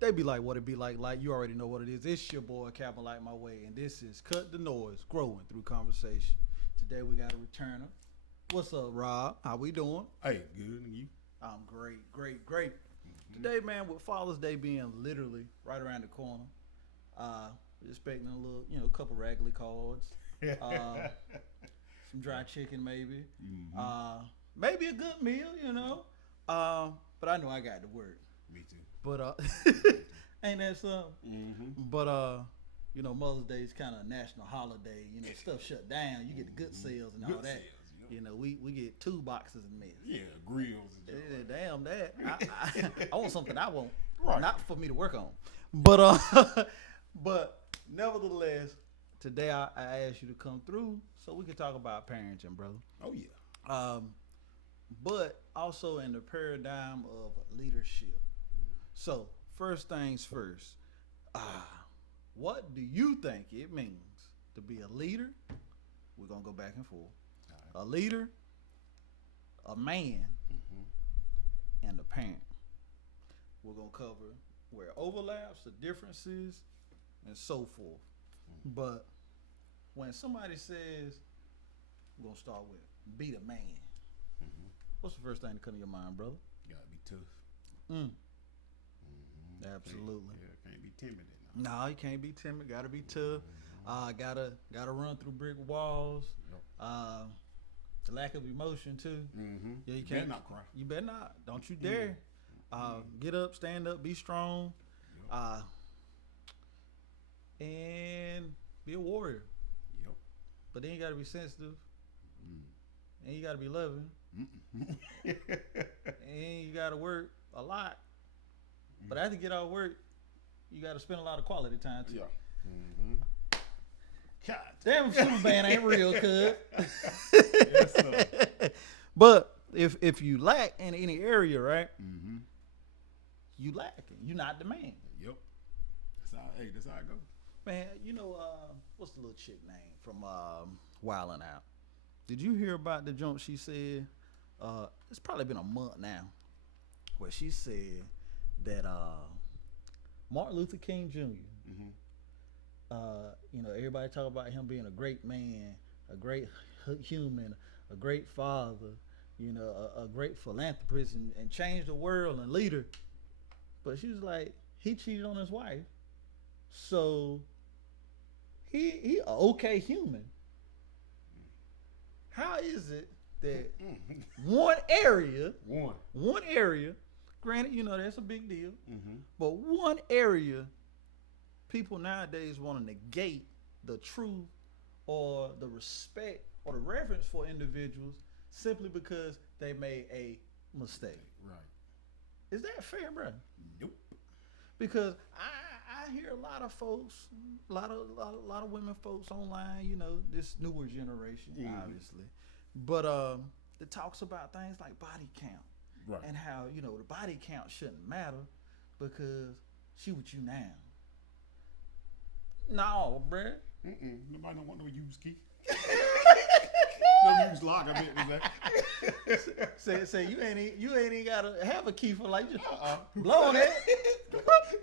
They be like, what it be like you already know what it is. It's your boy Calvin Lightmy Way, and this is Cut the Noise, growing through conversation. Today we got a returner. What's up, Rob? How we doing? Hey, good, and you? I'm great. Today, man, with Father's Day being literally right around the corner, we're expecting a little, couple raggedy cards, some dry chicken maybe, maybe a good meal, but I know I got to work. Me too. But ain't that something? But Mother's Day is kind of a national holiday. Stuff shut down. You get the good sales and all Good that. sales, We get 2 boxes of mess. Yeah, grills and stuff. Damn that. I want something I want, Right. not for me to work on. But but nevertheless, today I asked you to come through so we can talk about parenting, brother. Oh yeah. But also in the paradigm of leadership. So first things first, what do you think it means to be a leader? We're gonna go back and forth. All A leader, a man, and a parent. We're gonna cover where it overlaps, the differences, and so forth. But when somebody says, we're gonna start with be the man. What's the first thing that come to your mind, brother? You gotta be tough. Absolutely. Can't be timid. No, you can't be timid. Gotta be tough. Gotta run through brick walls. Yep. The lack of emotion too. Yeah, you Better can't. not cry. You better not. Don't you dare. Get up, stand up, be strong, and be a warrior. Yep. But then you gotta be sensitive, and you gotta be loving, and you gotta work a lot. But after you get out of work, you gotta spend a lot of quality time too. Yeah. God. Damn, Superman ain't real, cuz. Yes, sir. But if you lack in any area, right? You lacking. You not the man. Yep. That's how it go. Man, what's the little chick name from Wildin' Out? Did you hear about the jump she said? It's probably been a month now, where she said that Martin Luther King Jr. Everybody talk about him being a great man, a great human, a great father, a great philanthropist, and changed the world and leader. But she was like, he cheated on his wife, so he a okay human. How is it that one area, granted, that's a big deal, but one area, people nowadays want to negate the truth or the respect or the reverence for individuals simply because they made a mistake. Right. Is that fair, bro? Nope. Because I hear a lot of folks, a lot of women folks online, this newer generation, obviously, but that talks about things like body count, Right. and how the body count shouldn't matter because she with you now. No, bruh. Nobody don't want no used key. No used lock. I mean, Say you ain't even gotta have a key for like just blow on it,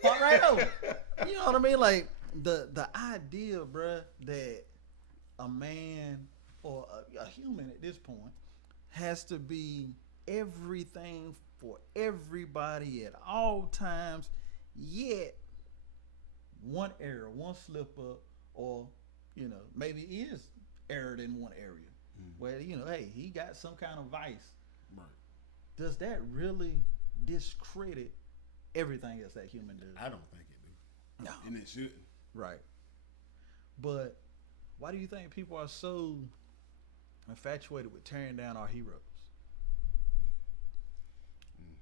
pop right over. You know what I mean? Like the idea, bruh, that a man or a human at this point has to be everything for everybody at all times, yet one error, one slip up, or maybe is erred in one area where hey, he got some kind of vice. right. Does that really discredit everything else that human does? I don't think it do. No. And it shouldn't. Right. But why do you think people are so infatuated with tearing down our heroes?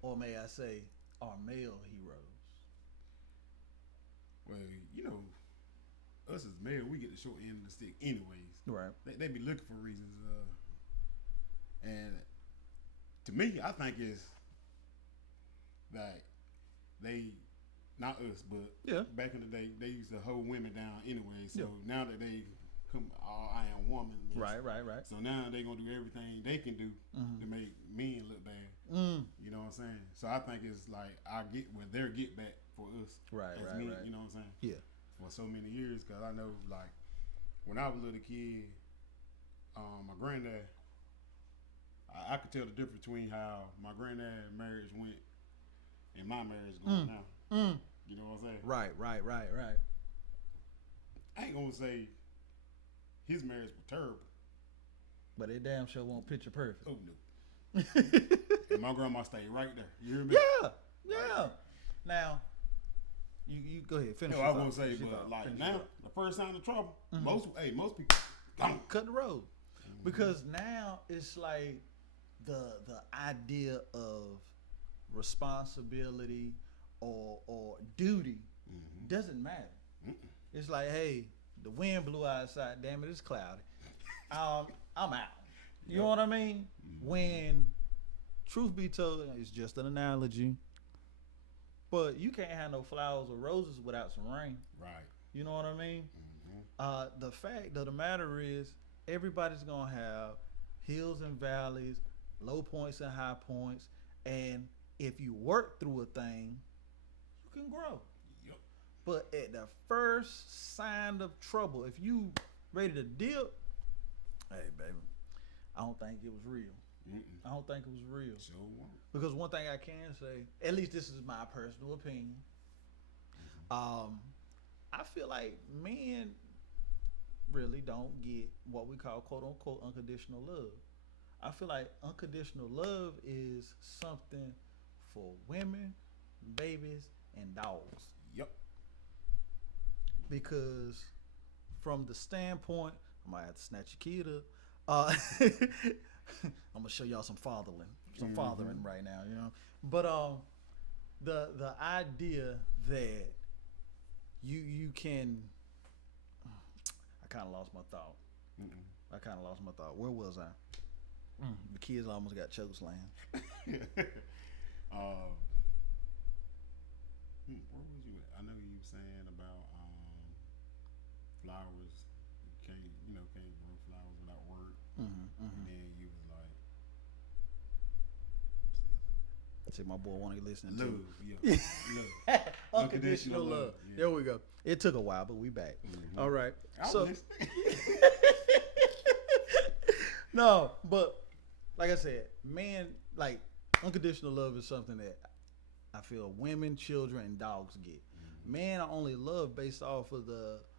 Or may I say, our male heroes? Well, us as male, we get the short end of the stick anyways. Right. They be looking for reasons. And to me, I think it's like they, not us, but Yeah. back in the day, they used to hold women down anyway. So Yeah. now that they I am woman. Right. So now they gonna do everything they can do to make men look bad. You know what I'm saying? So I think it's like I get when their get back for us as men. You know what I'm saying? Yeah. For so many years, because I know like when I was a little kid, my granddad, I could tell the difference between how my granddad marriage went and my marriage going now. You know what I'm saying? Right. I ain't gonna say his marriage was terrible. But they damn sure won't picture perfect. Oh no. And my grandma stayed right there. You hear me? Yeah. Now, you go ahead. Finish. I was gonna say, but like now, the first sign of trouble, most people gone. Cut the road, because now it's like the idea of responsibility or duty doesn't matter. It's like, hey, the wind blew outside. Damn it, it's cloudy. I'm out. You know what I mean? When truth be told, it's just an analogy. But you can't have no flowers or roses without some rain. Right. You know what I mean? The fact of the matter is, everybody's gonna have hills and valleys, low points and high points, and if you work through a thing, you can grow. Yep. But at the first sign of trouble, if you ready to dip, hey baby, I don't think it was real. I don't think it was real. Sure won't. Because one thing I can say, at least this is my personal opinion, I feel like men really don't get what we call quote unquote unconditional love. I feel like unconditional love is something for women, babies, and dogs. Yep. Because from the standpoint, I might have to snatch your kid up. I'm gonna show y'all some fathering right now, you know. But the idea that you can, I kind of lost my thought. Where was I? The kids almost got chokeslammed. Where was you at? I know you were saying about flowers. Can't grow flowers without work. And then you was like, see, my boy want to listen to love. Love. Unconditional love. Yeah. There we go. It took a while, but we back. All right. So no, but like I said, man, like unconditional love is something that I feel women, children, and dogs get. Men are only loved based off of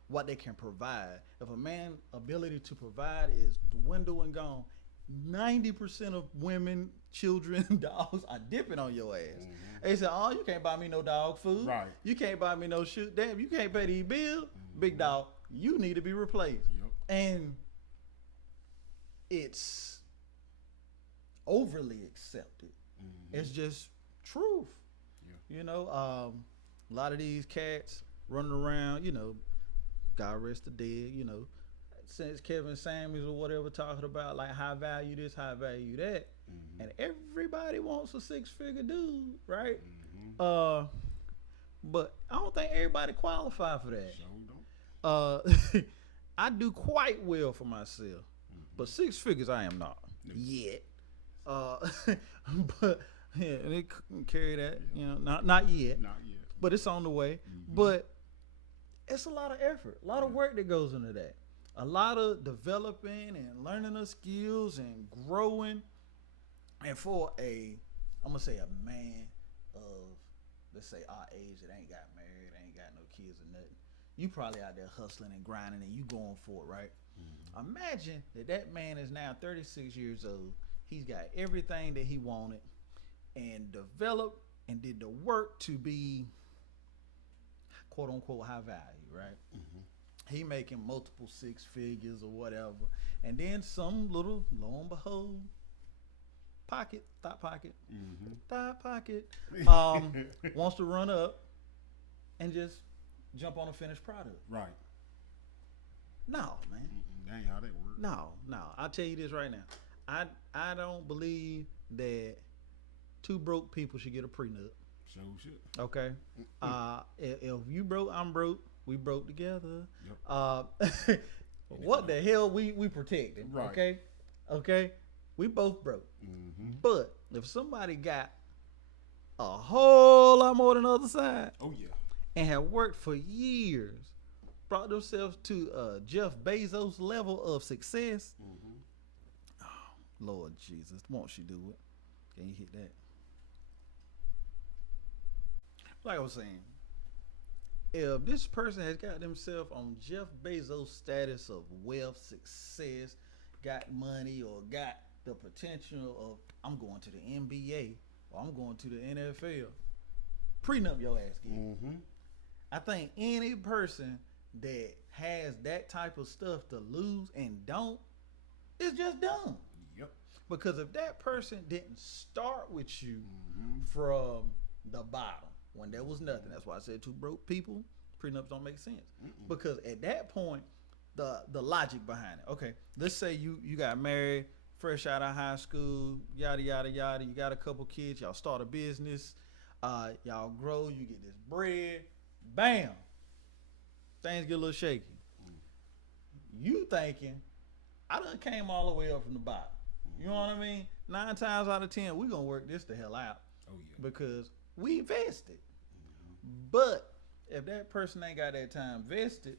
what they can provide. If a man's ability to provide is dwindling and gone, 90% of women, children, dogs are dipping on your ass. They say, "Oh, you can't buy me no dog food. Right. You can't buy me no shoe. Damn, you can't pay these bills. Big dog, you need to be replaced." Yep. And it's overly accepted. It's just truth. Yeah. You know, a lot of these cats running around, you know, God rest the dead, you know, since Kevin Samuels or whatever talking about like high value this, high value that. And everybody wants a 6-figure dude, right? But I don't think everybody qualify for that. Sure don't. I do quite well for myself, but 6 figures I am not yet. But yeah, they couldn't carry that, you know, not yet. Not yet. But it's on the way. But it's a lot of effort, a lot of work that goes into that. A lot of developing and learning of skills and growing. And for I'm gonna say a man of, let's say our age that ain't got married, ain't got no kids or nothing, you probably out there hustling and grinding and you going for it, right? Imagine that man is now 36 years old. He's got everything that he wanted and developed and did the work to be quote unquote high value, right? He making multiple 6 figures or whatever. And then some little, lo and behold, thought pocket, wants to run up and just jump on a finished product. Right. No, man. That ain't how that works. No. I'll tell you this right now. I don't believe that 2 broke people should get a prenup. So shit. Okay. If you broke, I'm broke. We broke together. Yep. What the hell we protecting? Right. Okay. We both broke. Mm-hmm. But if somebody got a whole lot more than the other side, Oh yeah, and have worked for years, brought themselves to Jeff Bezos level of success. mm-hmm. Oh, Lord Jesus, won't she do it? Can you hit that? Like I was saying, if this person has got themselves on Jeff Bezos status of wealth, success, got money, or got the potential of I'm going to the NBA or I'm going to the NFL, prenup your ass, kid. Mm-hmm. I think any person that has that type of stuff to lose and don't is just dumb. Yep. Because if that person didn't start with you Mm-hmm. from the bottom when there was nothing, that's why I said two broke people, prenups don't make sense. Mm-mm. Because at that point, the logic behind it. Okay, let's say you got married, fresh out of high school, yada yada yada. You got a couple kids, y'all start a business, y'all grow, you get this bread, bam, things get a little shaky. You thinking, I done came all the way up from the bottom. You know what I mean? 9 times out of 10, we gonna work this the hell out. Oh yeah. Because we invested. But if that person ain't got that time vested,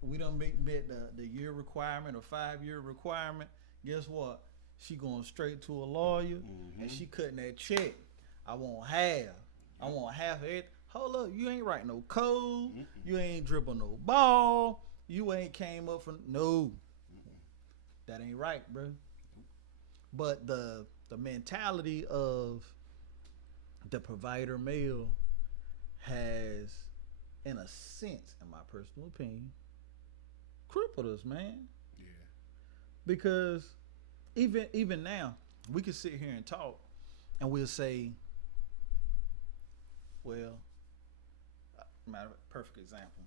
we done met the year requirement or 5-year requirement. Guess what? She going straight to a lawyer and she cutting that check. I want half. I want half of it. Hold up, you ain't write no code. You ain't dribble no ball. You ain't came up from no. That ain't right, bro. But the mentality of the provider male has, in a sense, in my personal opinion, crippled us, man. Yeah. Because even now, we can sit here and talk, and we'll say, well, perfect example,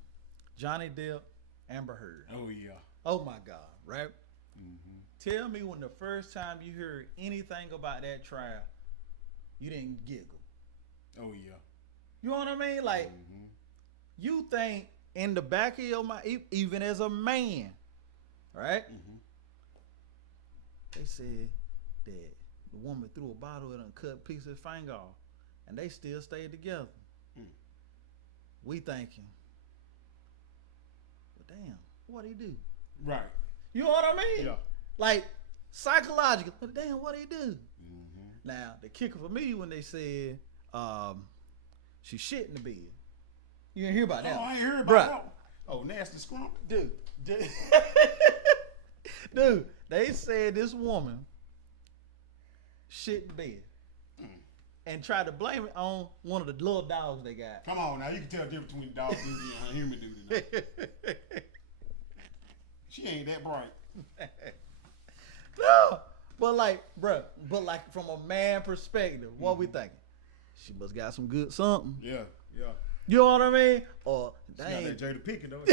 Johnny Depp, Amber Heard. Oh yeah. Oh my God, right? Mm-hmm. Tell me when the first time you heard anything about that trial, you didn't giggle. Oh yeah. You know what I mean? Like, you think in the back of your mind, even as a man, right? They said that the woman threw a bottle and cut a piece of his finger off, and they still stayed together. We thinking, well, damn, what'd he do? Right. You know what I mean? Yeah. Like, psychologically, but damn, what'd he do? Now, the kicker for me when they said she shit in the bed. You didn't hear about that? Oh, I ain't heard about Bruh. that. Oh, nasty scrump. Dude. Dude, they said this woman shit in bed and tried to blame it on one of the little dogs they got. Come on now, you can tell the difference between dog duty and human duty now. She ain't that bright. No, but like, bruh, from a man perspective, what we thinking? She must got some good something. Yeah, yeah. You know what I mean? Or She got dang, that Jada Pinkett though.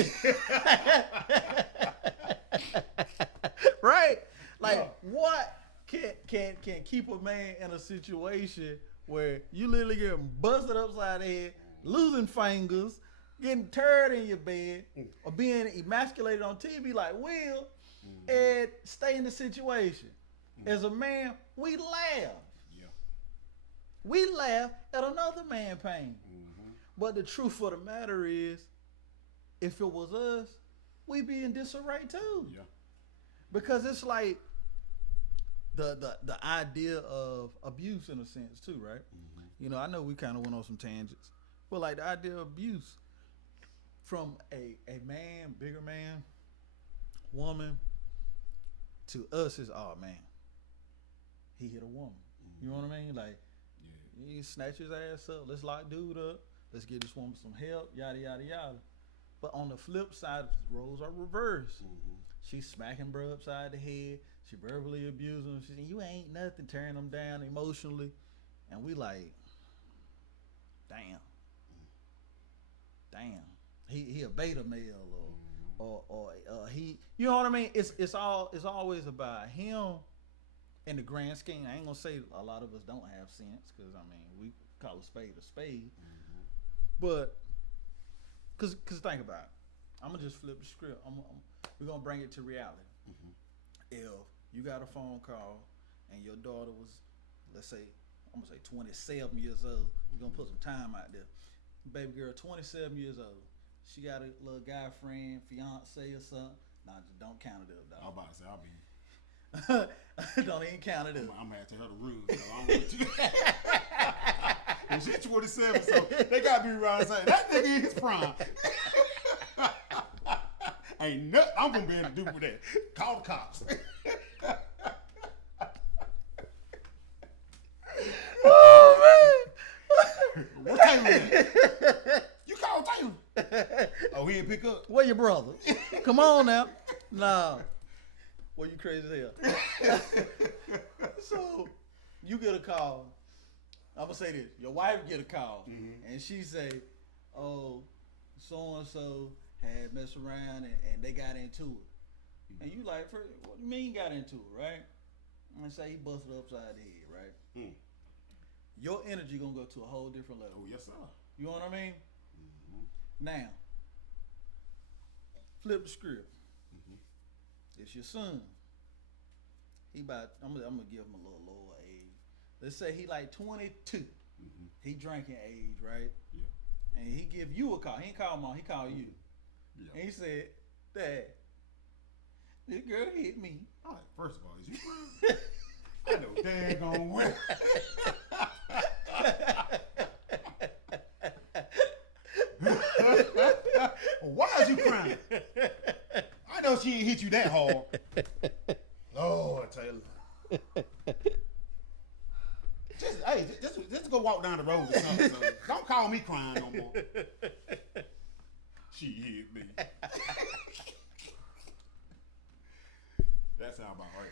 right? Like, Yeah. what can keep a man in a situation where you literally getting busted upside the head, losing fingers, getting turd in your bed, or being emasculated on TV like Will, and stay in the situation? As a man, we laugh. Yeah. We laugh at another man pain. But the truth of the matter is, if it was us, we'd be in disarray too. Yeah. Because it's like the idea of abuse in a sense too, right? You know, I know we kind of went on some tangents, but like the idea of abuse from a man, bigger man, woman, to us is, oh man, he hit a woman. You know what I mean? Like, he snatch his ass up, let's lock dude up, let's give this woman some help, yada yada yada. But on the flip side, roles are reversed. She's smacking bro upside the head. She verbally abusing him. She saying, you ain't nothing, tearing him down emotionally. And we like, damn. He a beta male or he, you know what I mean? It's always about him in the grand scheme. I ain't gonna say a lot of us don't have sense, because I mean, we call a spade a spade. But cause think about it. I'm gonna just flip the script. We're gonna bring it to reality. If you got a phone call and your daughter was, let's say, I'm gonna say 27 years old. We're gonna put some time out there. Baby girl, 27 years old. She got a little guy friend, fiance or something. Nah, just don't count it up, dog. I'm about to say, I'll be. Don't even count it up. I'm gonna have to tell her the rules. So I don't want you. And she's 27, so they gotta be around saying that nigga in his prime. Ain't nothing I'm gonna be able to do with that. Call the cops. Oh man! What Taylor at? You call Taylor? Oh, he didn't pick up. Where your brother? Come on now. Nah. Well, you crazy as hell. So, you get a call. I'm gonna say this: your wife get a call, and she say, "Oh, so and so had messed around and they got into it." And you like, what do you mean got into it, right? And say he busted upside the head, right? Your energy gonna go to a whole different level. Oh, yes, sir. You know what I mean? Now, flip the script. It's your son. I'm gonna give him a little lower age. Let's say he like 22. He drinking age, right? Yeah. And he give you a call. He ain't call mom. He called you. Yeah. And he said, "Dad, this girl hit me." All right, first of all, is you crying? I know Dad gonna win. Why is you crying? I know she ain't hit you that hard. Lord, Taylor. Just go walk down the road or something. So don't call me crying no more. She hit me. That sound about right.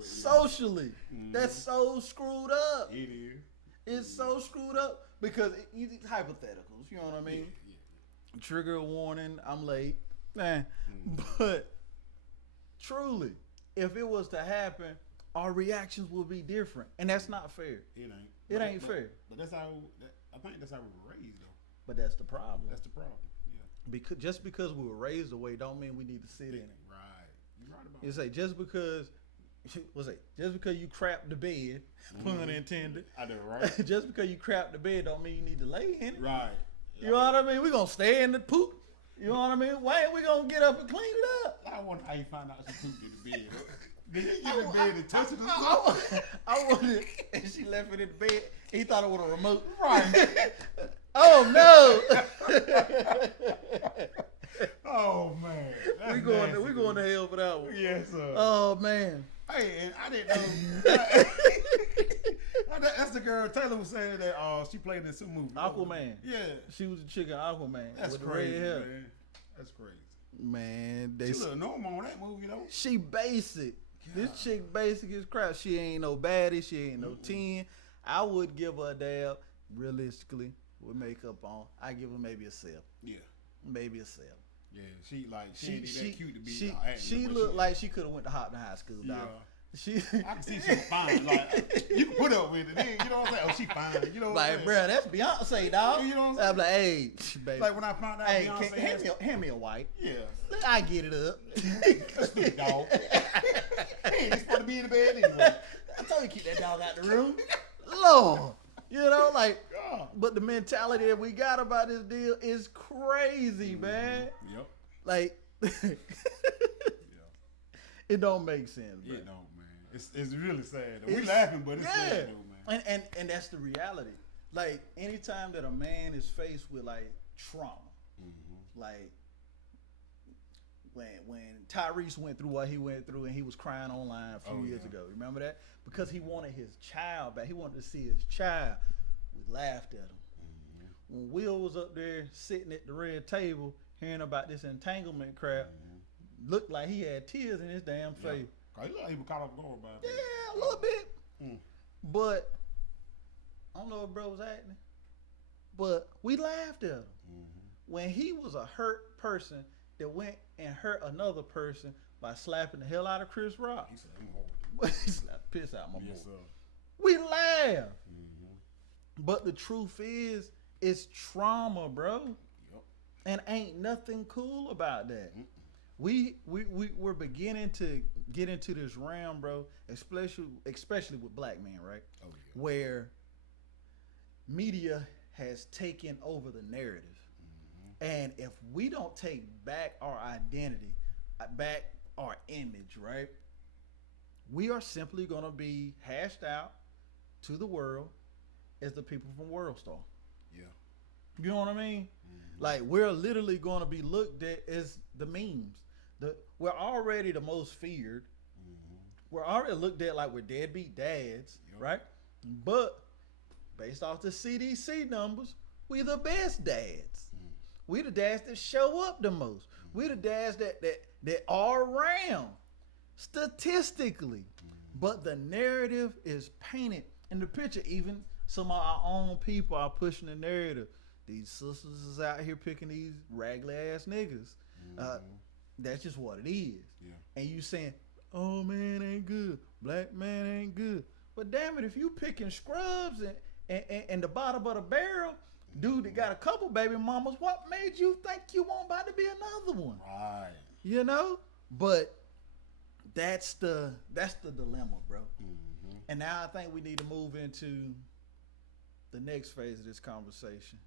Socially, that's so screwed up. It is. It's so screwed up because it's hypotheticals. You know what I mean? Yeah. Trigger warning. I'm late. But truly, if it was to happen, our reactions would be different, and that's not fair. It ain't fair. But that's how. I think that's how we were raised, though. But that's the problem. That's the problem. Yeah. Because we were raised away, don't mean we need to sit in it. Right. You're right about You say just because you crap the bed, pun intended. I know, right? Just because you crap the bed don't mean you need to lay in it. Right. You know what I mean? We gonna stay in the poop. You know what I mean? Why ain't we gonna get up and clean it up? I wonder how you find out she pooped in the bed. Did he get in the bed and touch it? I wanted, and she left it in the bed. He thought it was a remote. Right. Oh no! Oh man. We going to hell for that one. Yes, sir. Oh man. Hey, and I didn't know. That's the girl Taylor was saying that she played in some movie. Aquaman. Yeah. She was the chick in Aquaman. That's with crazy, the red hair. man. That's crazy. Man, She look normal on that movie though. She basic. This chick basic as crap. She ain't no baddie. She ain't no 10. I would give her a dab, realistically, with makeup on. I give her maybe a 7. Yeah. Maybe a 7. Yeah, she ain't that cute to be. She looked like she could have went to Hopton High School, dog. Yeah. She, I can see she was fine. Like you can put up with it. Then, you know what I'm saying? Oh, she fine. You know what I'm like, saying? bro, that's Beyonce, dog. You know what I'm I'm saying? like, hey, baby. Like when I found out Hey, Beyonce. hand me a white. Yeah. I get it up. Stupid dog. He ain't supposed to be in the bed anyway. I told you keep that dog out the room. Lord. You know, like, God. but the mentality that we got about this deal is crazy, man. Yep. Like, it don't make sense, man. It don't, man. It's really sad. We laughing, but it's sad, though, man. And that's the reality. Like, anytime that a man is faced with like trauma, like when Tyrese went through what he went through and he was crying online a few years ago. Remember that? Because he wanted his child back. He wanted to see his child. We laughed at him. When Will was up there sitting at the red table hearing about this entanglement crap, looked like he had tears in his damn face. He looked like he was caught off guard by it. Yeah, a little bit. But I don't know if bro was acting. But we laughed at him. When he was a hurt person that went and hurt another person by slapping the hell out of Chris Rock. He said, I'm hard. He slapped the piss out my boy. Yes, sir. We laughed. But the truth is, It's trauma, bro. Yep. And ain't nothing cool about that. Mm-mm. We're beginning to get into this realm, bro, especially with black men, right? Oh yeah. Where media has taken over the narrative. And if we don't take back our identity, back our image, right? We are simply going to be hashed out to the world as the people from World Star. Yeah. You know what I mean? Like, we're literally going to be looked at as the memes. We're already the most feared. We're already looked at like we're deadbeat dads, right? But based off the CDC numbers, we the best dads. We the dads that show up the most. We the dads that are around statistically. But the narrative is painted in the picture. Even some of our own people are pushing the narrative. These sisters is out here picking these raggedy ass niggas. That's just what it is. Yeah. And you saying, oh man ain't good, black man ain't good. But damn it, if you picking scrubs and the bottom of the barrel, dude that got a couple baby mamas, what made you think you want about to be another one? Right. You know? But that's the dilemma, bro. And now I think we need to move into the next phase of this conversation.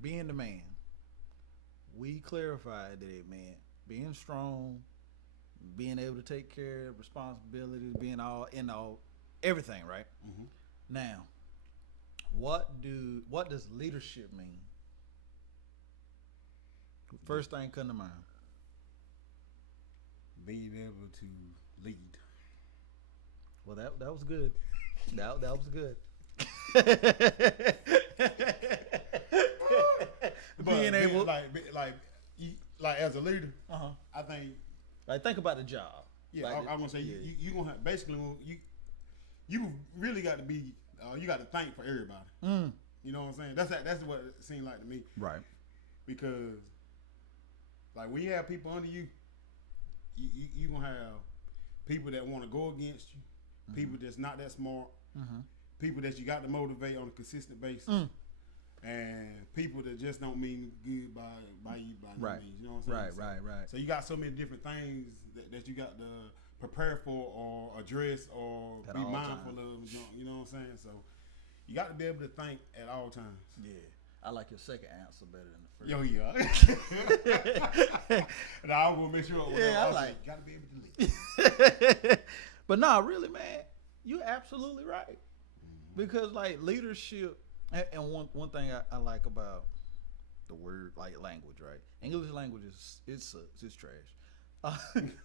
Being the man. We clarified that it meant being strong, being able to take care of responsibilities, being all in all, everything, right? Now, what does leadership mean? First thing come to mind. Being able to lead. Well, that was good. That was good. Being able, like as a leader, I think. Like, think about the job. Yeah, like I'm gonna say you gonna have basically you really got to be you got to think for everybody. You know what I'm saying? That's what it seemed like to me. Right. Because like when you have people under you, you gonna have people that want to go against you, people that's not that smart, people that you got to motivate on a consistent basis. And people that just don't mean good by you by no means. You know what I'm saying? Right. So you got so many different things that you got to prepare for or address or At be all mindful times. of. You know what I'm saying? So you got to be able to think at all times. Yeah. I like your second answer better than the first. Yeah. And I will make sure. I like. Got to be able to lead. But no, really, man, you're absolutely right. Because like leadership. And one thing I like about the word like language, right? English language it's trash.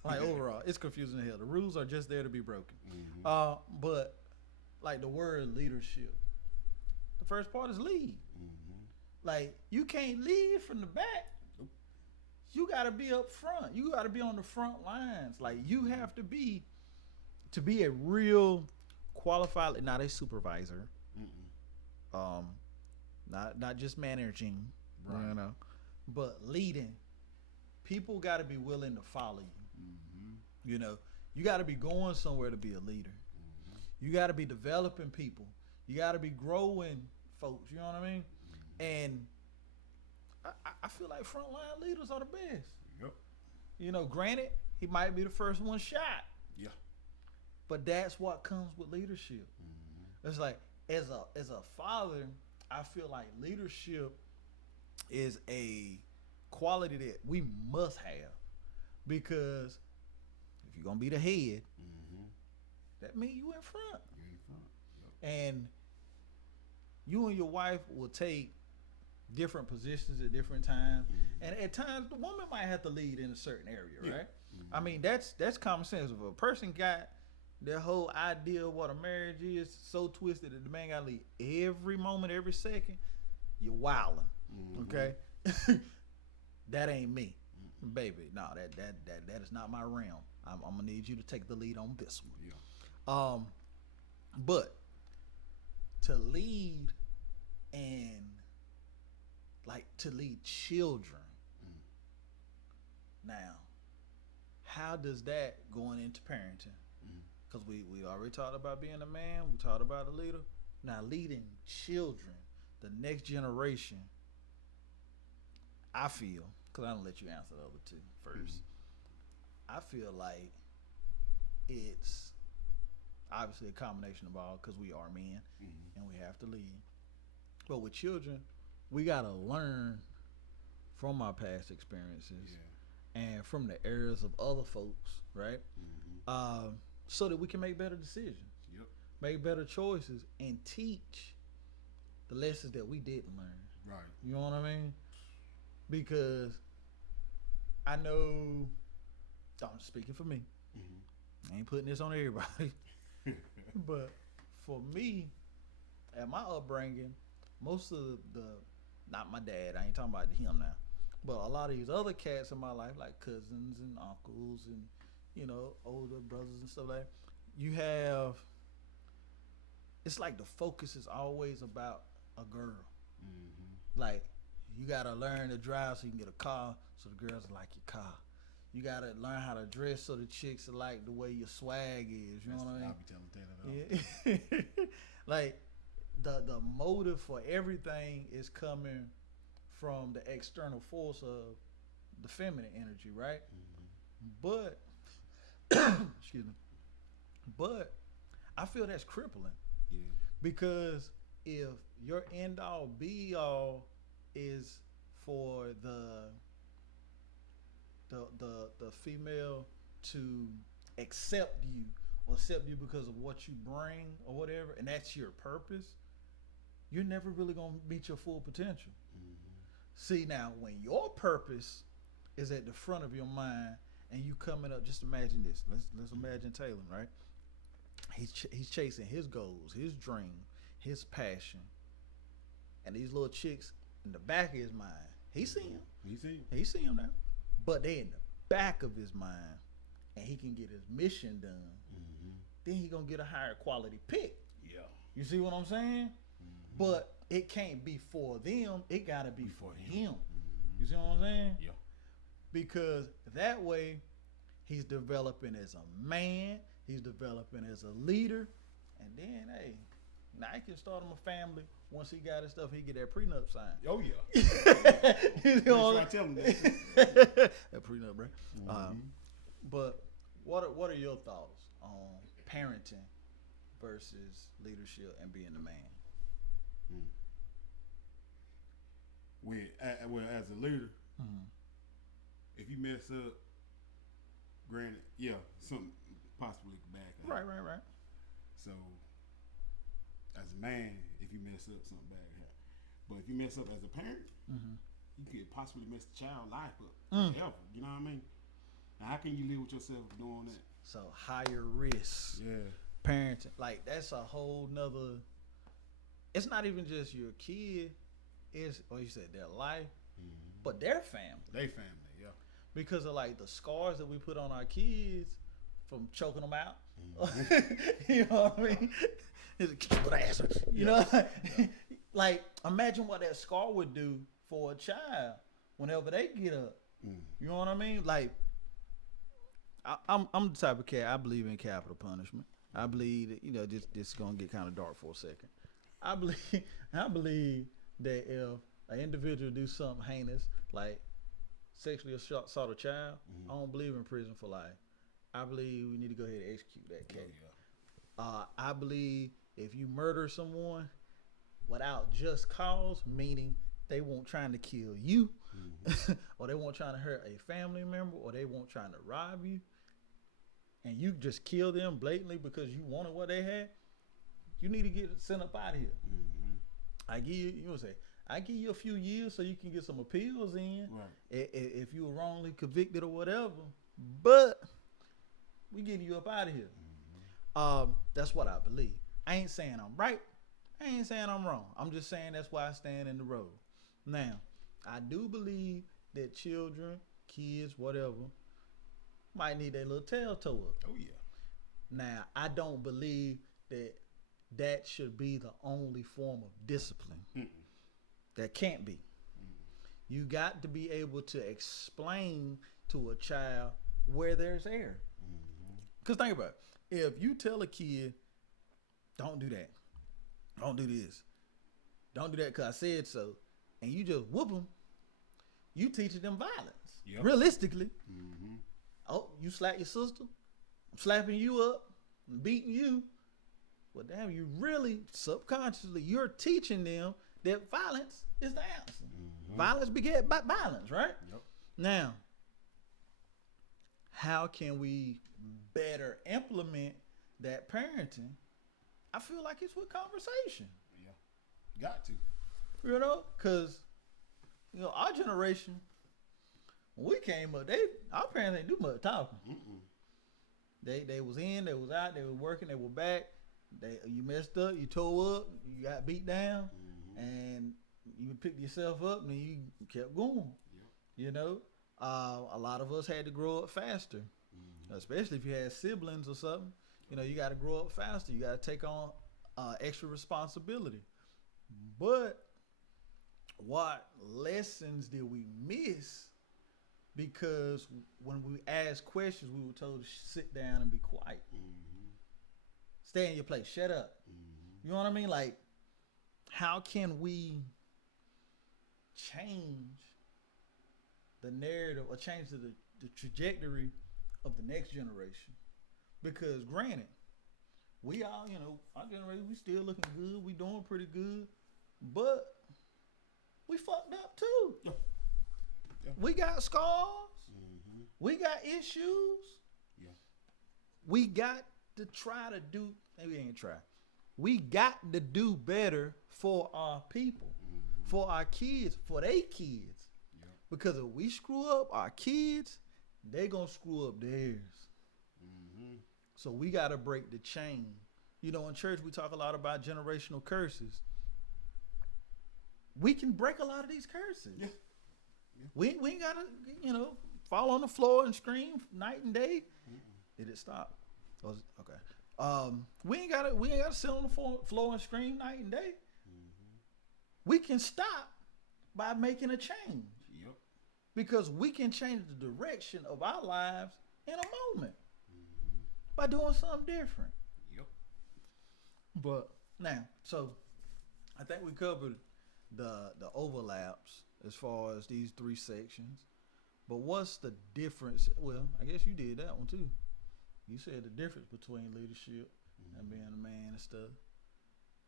Like overall, it's confusing as hell. The rules are just there to be broken. But like the word leadership, the first part is lead. Like you can't lead from the back. You got to be up front. You got to be on the front lines. Like you have to be a real qualified, not a supervisor. Not just managing, right. You know, but leading. People got to be willing to follow you. You know, you got to be going somewhere to be a leader. You got to be developing people. You got to be growing folks. You know what I mean? And I feel like frontline leaders are the best. Yep. You know, granted, he might be the first one shot. Yeah. But that's what comes with leadership. It's like as a father, I feel like leadership is a quality that we must have, because if you're gonna be the head, that means you in front. You're in front. Yep. And you and your wife will take different positions at different times, and at times the woman might have to lead in a certain area, right? I mean, that's common sense. If a person got their whole idea of what a marriage is so twisted that the man got to lead every moment, every second, you're wilding. Okay, that ain't me, baby. No, that is not my realm. I'm gonna need you to take the lead on this one. Yeah. But to lead and like to lead children. Now, how does that going into parenting? Because we already talked about being a man. We talked about a leader. Now, leading children. the next generation, I feel, because I'm going to let you answer the other two first. I feel like it's obviously a combination of all, because we are men and we have to lead. But with children, we got to learn from our past experiences and from the errors of other folks, right? So that we can make better decisions, make better choices, and teach the lessons that we didn't learn. Right. You know what I mean? Because I know, I'm speaking for me. I ain't putting this on everybody. But for me, at my upbringing, most of the, not my dad, I ain't talking about him now, but a lot of these other cats in my life, like cousins and uncles and, you know, older brothers and stuff like that, you have, it's like the focus is always about a girl. Like, you got to learn to drive so you can get a car, so the girls like your car. You got to learn how to dress so the chicks like the way your swag is. You know what I mean? I'll be telling Taylor that. Yeah. Like, the motive for everything is coming from the external force of the feminine energy, right? But, excuse me. But I feel that's crippling. Yeah. Because if your end all be all is for the female to accept you or accept you because of what you bring or whatever, and that's your purpose, you're never really gonna meet your full potential. See, now when your purpose is at the front of your mind and you coming up, just imagine this. Let's imagine Taylor, right? He's chasing his goals, his dream, his passion, and these little chicks in the back of his mind, he see them. He see them now, but they in the back of his mind, and he can get his mission done. Then he gonna get a higher quality pick. Yeah, you see what I'm saying? But it can't be for them. It gotta be for him. You see what I'm saying? Yeah. Because that way, he's developing as a man. He's developing as a leader, and then hey, now he can start him a family. Once he got his stuff, he get that prenup signed. Oh yeah. You know I tell him that. That prenup, bro. But what are your thoughts on parenting versus leadership and being a man? Well, as a leader, if you mess up, granted, something possibly bad can happen. Right. So, as a man, if you mess up, something bad can happen. But if you mess up as a parent, you could possibly mess the child's life up forever. You know what I mean? Now, how can you live with yourself doing that? So higher risk. Yeah. Parenting, like that's a whole nother. It's not even just your kid. It's you said their life, but their family. They family, yeah. Because of like the scars that we put on our kids from choking them out. You know what I mean? You know, like imagine what that scar would do for a child whenever they get up. You know what I mean? Like I'm the type of cat, I believe in capital punishment. I believe that, this is gonna get kind of dark for a second. I believe that if an individual do something heinous like sexually assault a child, I don't believe in prison for life. I believe we need to go ahead and execute that cat. I believe if you murder someone without just cause, meaning they weren't trying to kill you, or they weren't trying to hurt a family member, or they weren't trying to rob you, and you just kill them blatantly because you wanted what they had, you need to get sent up out of here. I give you, I give you a few years so you can get some appeals in, if you were wrongly convicted or whatever. But we getting you up out of here. That's what I believe. I ain't saying I'm right. I ain't saying I'm wrong. I'm just saying that's why I stand in the road. Now, I do believe that children, kids, whatever, might need their little tail toe up. Oh yeah. Now, I don't believe that should be the only form of discipline. That can't be. You got to be able to explain to a child where there's error. Because think about it. If you tell a kid, don't do that, don't do this, don't do that because I said so, and you just whoop them, you teaching them violence. Yep. Realistically. Mm-hmm. Oh, you slap your sister, I'm slapping you up, I'm beating you. Well, damn, you really subconsciously you're teaching them that violence is the answer. Mm-hmm. Violence beget by violence, right? Yep. Now, how can we better implement that parenting? I feel like it's with conversation. Yeah, got to. You know, because our generation, when we came up, our parents didn't do much talking. Mm-mm. They was in, they was out, they were working, they were back. You messed up, you tore up, you got beat down, and you picked yourself up, and you kept going. Yep. You know, a lot of us had to grow up faster, especially if you had siblings or something. You know, you got to grow up faster. You got to take on extra responsibility. But what lessons did we miss? Because when we asked questions, we were told to sit down and be quiet. Stay in your place. Shut up. You know what I mean? Like, how can we change the narrative or change the trajectory of the next generation? Because granted, we all, our generation, we still looking good. We doing pretty good. But we fucked up too. Yeah. We got scars. We got issues. Yeah. We got to try to do, maybe we ain't try. We got to do better for our people, for our kids, for their kids. Yeah. Because if we screw up our kids, they gonna screw up theirs. So we got to break the chain. In church, we talk a lot about generational curses. We can break a lot of these curses. Yeah. Yeah. We ain't got to, fall on the floor and scream night and day. Did it stop? Okay. We ain't gotta sit on the floor and scream night and day. We can stop by making a change. Yep. Because we can change the direction of our lives in a moment by doing something different. Yep. But now, so I think we covered the overlaps as far as these three sections. But what's the difference? Well, I guess you did that one too. You said the difference between leadership and being a man and stuff.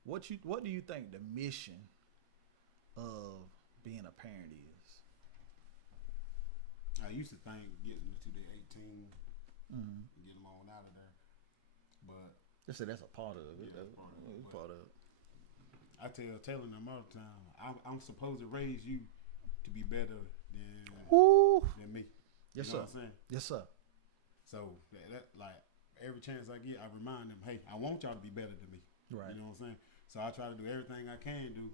What do you think the mission of being a parent is? I used to think getting to the 18, get them on out of there, but just say that's a part of it. Yeah, it's part of it. I telling them all the time, I'm supposed to raise you to be better than me. Yes, you sir. know what I'm saying? Yes, sir. So that like every chance I get, I remind them, hey, I want y'all to be better than me. Right. You know what I'm saying? So I try to do everything I can do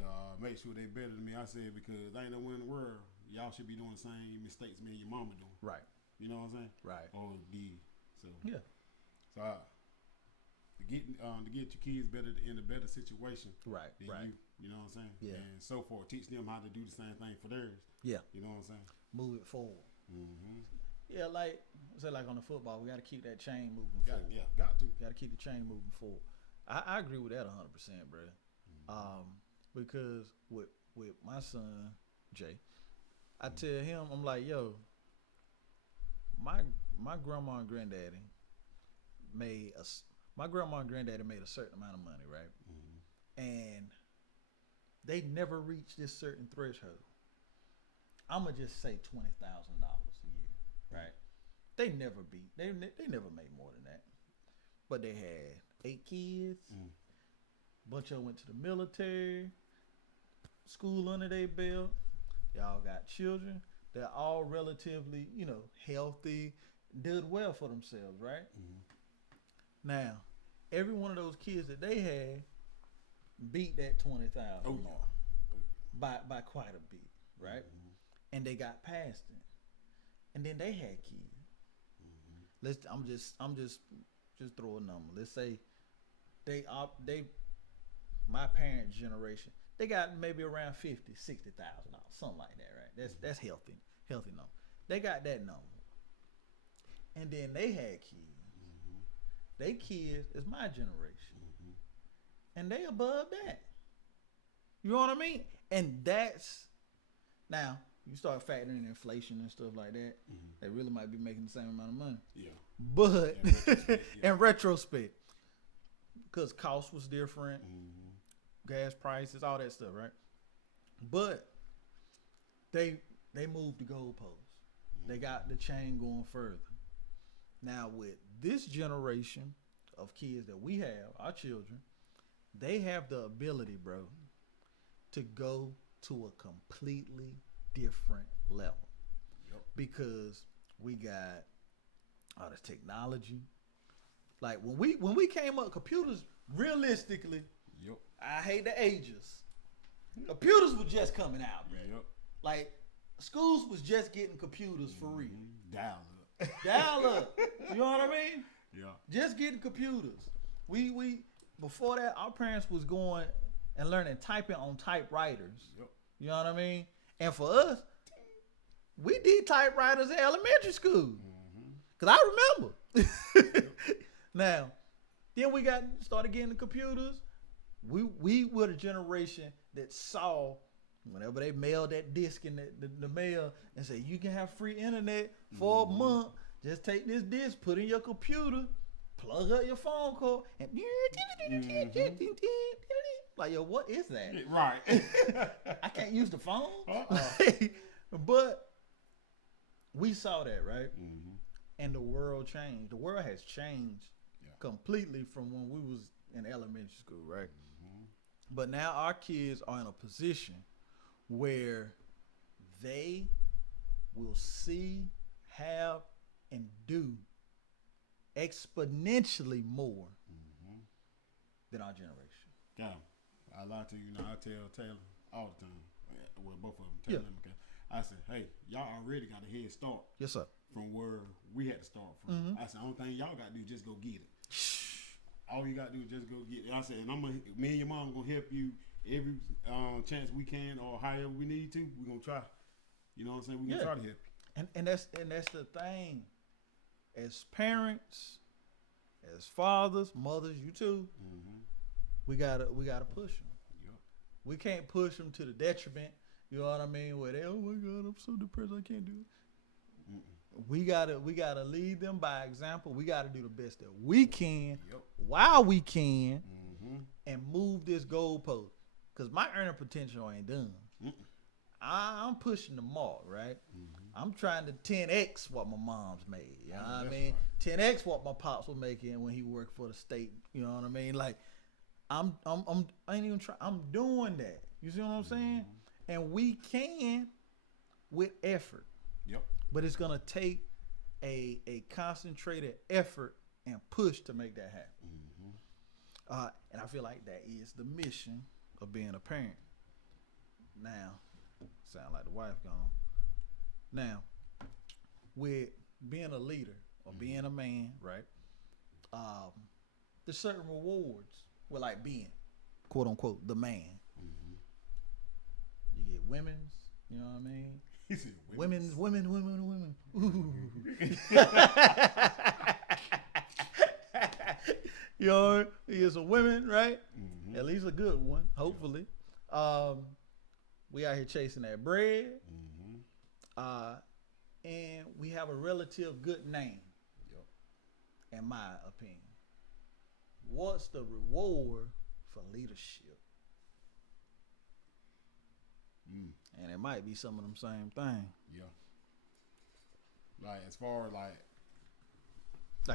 to make sure they better than me. I said, because I ain't nowhere in the world y'all should be doing the same mistakes me and your mama doing. Right. You know what I'm saying? Right. Or did. So yeah. So to get your kids better in a better situation. Right. Than right. You know what I'm saying? Yeah. And so forth. Teach them how to do the same thing for theirs. Yeah. You know what I'm saying? Move it forward. Yeah, like on the football, we got to keep that chain moving forward. Yeah, got to. Got to keep the chain moving forward. I agree with that 100%, bro. Because with my son Jay, I tell him, I'm like, yo, my grandma and granddaddy made a certain amount of money, right? And they never reached this certain threshold. I'ma just say $20,000 a year, right? They never made more than that. But they had 8 kids. Bunch of them went to the military, school under their belt. They all got children. They're all relatively, healthy, did well for themselves, right? Now, every one of those kids that they had beat that 20,000 mark by quite a bit, right? And they got past it, and then they had kids. I'm just throw a number. Let's say my parents' generation, they got maybe around $50,000, $60,000, something like that, right? That's healthy number. They got that number, and then they had kids. They kids is my generation, and they above that. You know what I mean? And that's now you start factoring in inflation and stuff like that. They really might be making the same amount of money. Yeah. But In retrospect, yeah. in retrospect, because cost was different, gas prices, all that stuff, right? But they moved the goalposts. They got the chain going further. Now with this generation of kids that we have, our children, they have the ability, bro, to go to a completely different level. Yep. Because we got all this technology. Like when we came up, computers, realistically, Yep. I hate the ages. Computers were just coming out, bro. Yep. Like schools was just getting computers for real. Dial up. Dial up. You know what I mean? Yeah. Just getting computers. We before that, our parents was going and learning typing on typewriters. Yep. You know what I mean? And for us, we did typewriters in elementary school. Cause I remember. Now, then we started getting the computers. We were the generation that saw whenever they mailed that disc in the mail and said you can have free internet for a month. Just take this disc, put it in your computer, plug up your phone cord, and like, yo, what is that? Right. I can't use the phone. But we saw that, right? And the world changed. The world has changed completely from when we was in elementary school, right? But now our kids are in a position where they will see, have, and do exponentially more than our generation. Yeah. I lie to you now. I tell Taylor all the time. Well, both of them. Taylor and McKay. I said, hey, y'all already got a head start. Yes, sir. From where we had to start from. I said, the only thing y'all got to do is just go get it. All you got to do is just go get it. I said, and me and your mom going to help you every chance we can or however we need to. We're going to try. You know what I'm saying? We're going to try to help you. And that's the thing. As parents, as fathers, mothers, you too, we gotta push them. Yep. We can't push them to the detriment. You know what I mean? Where they, oh my God, I'm so depressed, I can't do it. We gotta lead them by example. We gotta do the best that we can while we can, and move this goalpost. Cause my earning potential ain't done. I'm pushing the mark, right? I'm trying to 10x what my mom's made. You know what I mean? Right. 10x what my pops was making when he worked for the state. You know what I mean? Like, I ain't even trying. I'm doing that. You see what I'm saying? And we can with effort. Yep. But it's gonna take a concentrated effort and push to make that happen. And I feel like that is the mission of being a parent. Now, sound like the wife gone. Now, with being a leader or being a man, right? There's certain rewards with like being, quote unquote, the man. You get women's, you know what I mean? He said Women. Ooh. You know, he is a women, right? At least a good one, hopefully. We out here chasing that bread. And we have a relative good name, in my opinion. What's the reward for leadership? And it might be some of them same things. Yeah. Like as far as like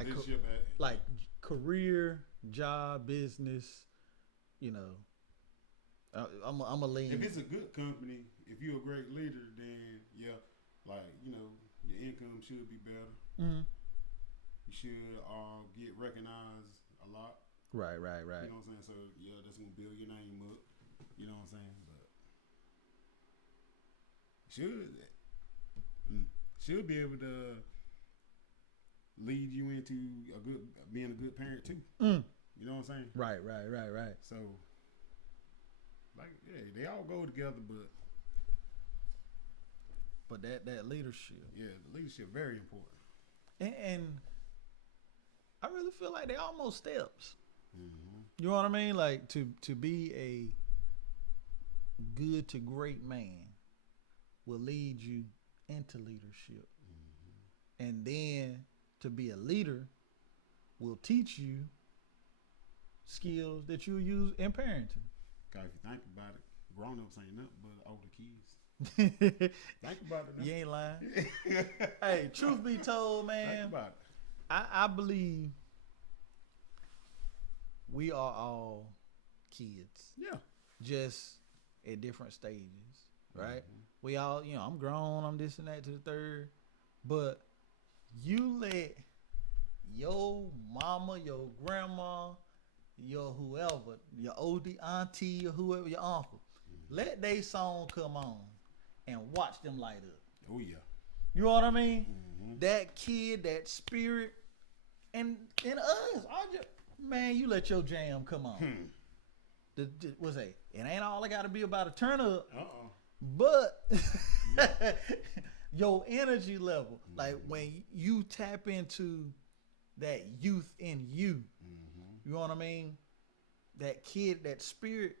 leadership like career, job, business, you know. I'm a lean. If it's a good company, if you're a great leader, then like, you know, your income should be better. You should get recognized a lot. Right. You know what I'm saying? So that's gonna build your name up. You know what I'm saying? But should be able to lead you into being a good parent too. You know what I'm saying? Right. So, like, they all go together, but that leadership. Yeah, the leadership very important. And I really feel like they almost steps. You know what I mean? Like to be good to great man will lead you into leadership. And then to be a leader will teach you skills that you'll use in parenting. God, if you think about it, grown-ups ain't nothing but older kids. Think about it now. You ain't lying. Hey, truth be told, man, Think about it. I believe we are all kids. Yeah. Just at different stages, right? We all, I'm grown, I'm this and that to the third. But you let your mama, your grandma, your whoever, your old auntie or whoever, your uncle, let they song come on and watch them light up. Oh, yeah. You know what I mean? That kid, that spirit, and us, man, you let your jam come on. What's that? It ain't all I got to be about a turn up. But your energy level, like when you tap into that youth in you, you know what I mean? That kid, that spirit,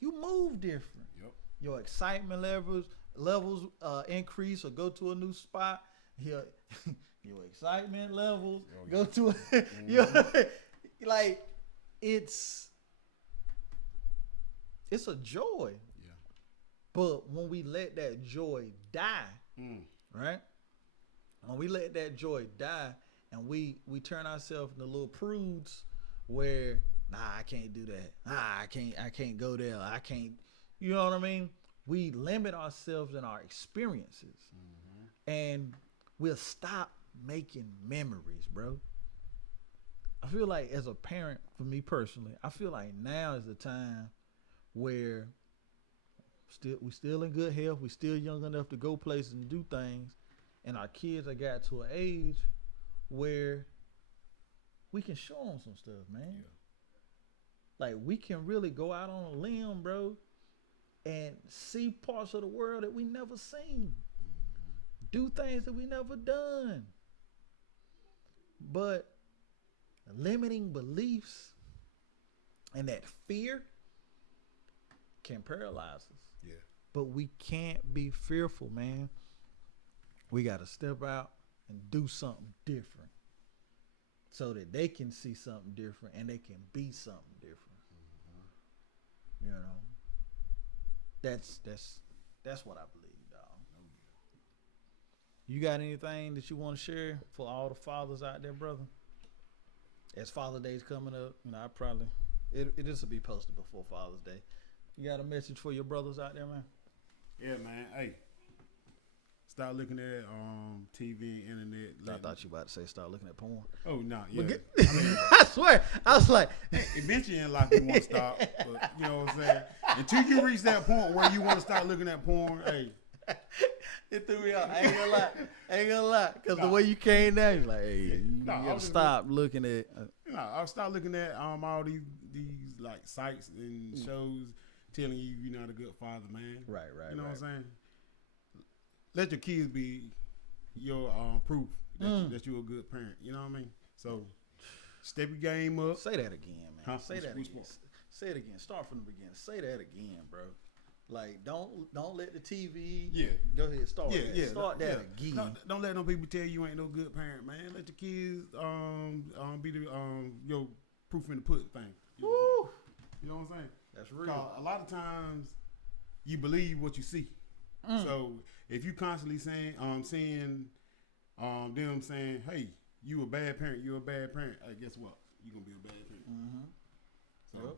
you move different. Yep. Your excitement levels increase or go to a new spot. Your excitement levels go to like it's a joy. Yeah. But when we let that joy die, right? When we let that joy die and we turn ourselves into little prudes where, I can't do that. I can't go there. I can't, you know what I mean? We limit ourselves in our experiences and we'll stop making memories, bro. I feel like as a parent, for me personally, I feel like now is the time where we still in good health, we still young enough to go places and do things, and our kids have got to an age where we can show them some stuff, man. Yeah. Like we can really go out on a limb, bro, and see parts of the world that we never seen. Do things that we never done. But limiting beliefs and that fear can paralyze us. Yeah. But we can't be fearful, man. We got to step out and do something different so that they can see something different and they can be something different. You know, that's what I believe, dog. You got anything that you want to share for all the fathers out there, brother? As Father's Day's coming up, I probably this will be posted before Father's Day. You got a message for your brothers out there, man? Yeah, man. Hey, start looking at TV, internet. I thought you about to say start looking at porn. Oh no, yeah. I swear, I was like, eventually in life you want to stop, but you know what I'm saying. Until you reach that point where you want to start looking at porn, hey. It threw me out. I ain't gonna lie. Because the way you came down, you're like, hey, you gotta stop looking at. I'll start looking at all these like sites and shows telling you you're not a good father, man. Right. You know what I'm saying? Let your kids be your proof that you're a good parent. You know what I mean? So step your game up. Say that again, man. Huh? Say that again. Say it again. Start from the beginning. Say that again, bro. Like don't let the TV. Yeah. Go ahead. Start. Yeah. Start that again. Don't let no people tell you ain't no good parent, man. Let your kids be the your proof in the pudding thing. You know what I'm saying? That's real. A lot of times you believe what you see. So if you constantly seeing them saying, hey, you a bad parent, hey, guess what? You're gonna be a bad parent.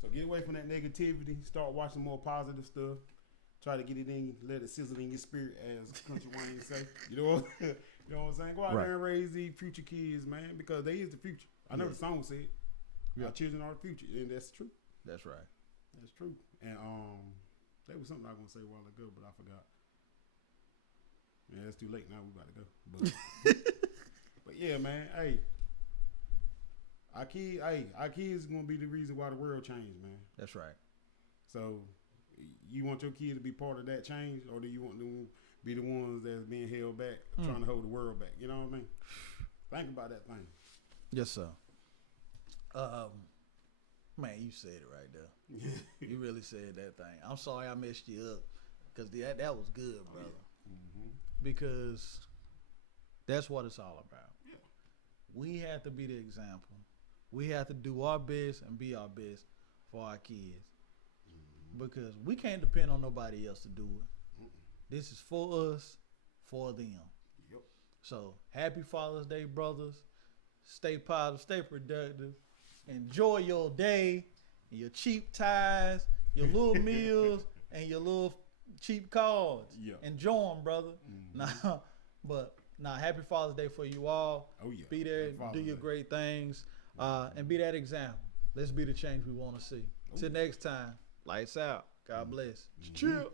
So get away from that negativity. Start watching more positive stuff. Try to get it in, let it sizzle in your spirit, as Country Wayne say. You know what I'm saying? Go out there and raise these future kids, man, because they is the future. I know the song said, our children are the future, and that's true. That's right. That's true. And there was something I was gonna say a while ago, but I forgot. Man, it's too late now. We about to go. But yeah, man. Hey, our kids gonna be the reason why the world changed, man. That's right. So, you want your kid to be part of that change, or do you want them to be the ones that's being held back, trying to hold the world back? You know what I mean? Think about that thing. Yes, sir. Man, you said it right there. You really said that thing. I'm sorry I messed you up, because that was good, brother. Oh, yeah. Because that's what it's all about. Yeah. We have to be the example. We have to do our best and be our best for our kids. Because we can't depend on nobody else to do it. This is for us, for them. Yep. So, happy Father's Day, brothers. Stay positive, stay productive. Enjoy your day, and your cheap ties, your little meals, and your little cheap cards. Yeah. Enjoy them, brother. Nah, happy Father's Day for you all. Oh, yeah. Be there, do your great things, and be that example. Let's be the change we want to see. Till next time, lights out. God bless. Chill.